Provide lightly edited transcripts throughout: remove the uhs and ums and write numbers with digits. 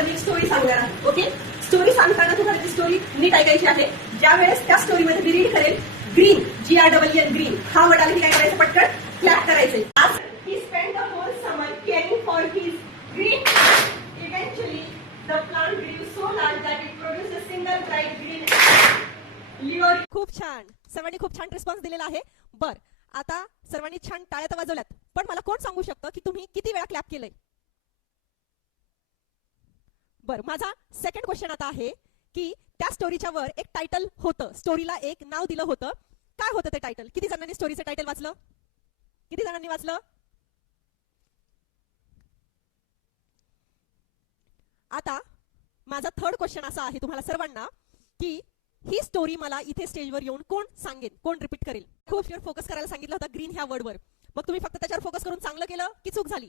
तुम्हाला एक स्टोरी सांगणार आहे. ओके, स्टोरी सांगताना तुम्हाला ती स्टोरी नीट ऐकायची आहे. ज्या वेळेस त्या स्टोरीमध्ये मी रीड करेल, ग्रीन GREEN ग्रीन हा वर्ड आला की काय करायचं, पटकन क्लॅप करायचे. आज he spend the whole summer caring for his green. Eventually the plant grew so large that it produce a single bright green leaf. खूप छान, सर्वांनी खूप छान रिस्पॉन्स दिलेला आहे. बर, आता सर्वांनी छान टाळ्या तर वाजवल्यात, पण मला कोण सांगू शकतं की तुम्ही किती वेळा क्लॅप केलंय? बर, माझा सेकंड क्वेश्चन आता आहे की त्या स्टोरीच्या वर एक टायटल होतं, स्टोरीला एक नाव दिलं होतं. काय होतं ते टायटल? किती जणांनी स्टोरीचं टायटल वाचलं? किती जणांनी वाचलं? आता माझा थर्ड क्वेश्चन असा आहे तुम्हाला सर्वांना की ही स्टोरी मला इथे स्टेजवर येऊन कोण सांगेल, कोण रिपीट करेल? खूप फोकस करायला सांगितलं होतं ग्रीन ह्या वर्डवर. मग तुम्ही फक्त त्याच्यावर फोकस करून चांगलं केलं की चूक झाली?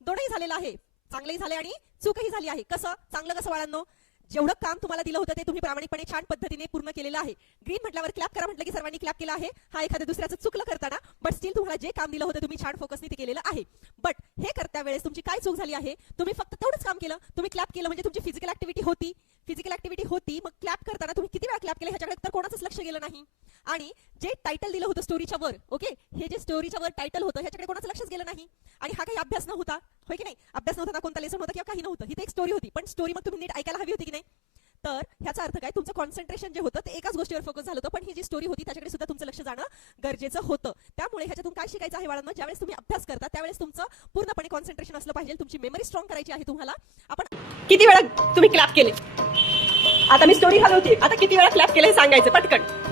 दोनही झालेलं आहे, चांगलंही झाले आणि चूकही झाली आहे. कसं चांगलं कसं बाळांनो? जेवढं काम तुम्हाला दिलं होतं ते तुम्ही प्रामाणिकपणे छान पद्धतीने पूर्ण केलेलं आहे. ग्रीन म्हटल्यावर क्लॅप करा म्हटलं की सर्वांनी क्लॅप केला आहे. हा एखाद्या दुसऱ्याचं चुकलं करताना, बट स्टील तुम्हाला जे काम दिलं होतं तुम्ही छान फोकसने ते केलेलं आहे. बट हे करत्या वेळेस तुमची काय चूक झाली आहे? तुम्ही फक्त तेवढंच काम केलं, तुम्ही क्लॅप केलं म्हणजे तुमची फिजिकल ऍक्टिव्हिटी होती. फिजिकल ऍक्टिव्हिटी होती, मग क्लॅप करताना तुम्ही किती वेळा क्लॅप केलं ह्याच्याकडे तर कोणाचंच लक्ष गेलं नाही. आणि जे टायटल दिलं होतं स्टोरीच्या वर, ओके, हे जे स्टोरीच्या वर टायटल होतं ह्याच्याकडे कोणाचं लक्षच गेलं नाही. आणि हा काही अभ्यास नव्हता, होय की नाही? अभ्यास नव्हता ना, कोणता लेसन होता किंवा काही नव्हतं. ही तर एक स्टोरी होती, पण स्टोरी मग तुम्ही नीट ऐकायला हवी होती की नाही? तर ह्याचा अर्थ काय, तुमचं कॉन्सन्ट्रेशन जे होतं ते एकाच गोष्टीवर फोकस झालं होतं, पण ही जी स्टोरी होती त्याच्याकडे सुद्धा तुमचं लक्ष जाणं गरजेचं होतं. त्यामुळे ह्याच्यातून काय शिकायचं आहे बाळांनो? ज्यावेळेस तुम्ही अभ्यास करता त्यावेळेस तुमचं पूर्णपणे कॉन्सन्ट्रेशन असलं पाहिजे, तुमची मेमरी स्ट्रॉंग करायची आहे तुम्हाला. आपण किती वेळा तुम्ही क्लॅप केले? आता मी स्टोरी घालवते, आता किती वेळा क्लॅप केले हे सांगायचं पटकन.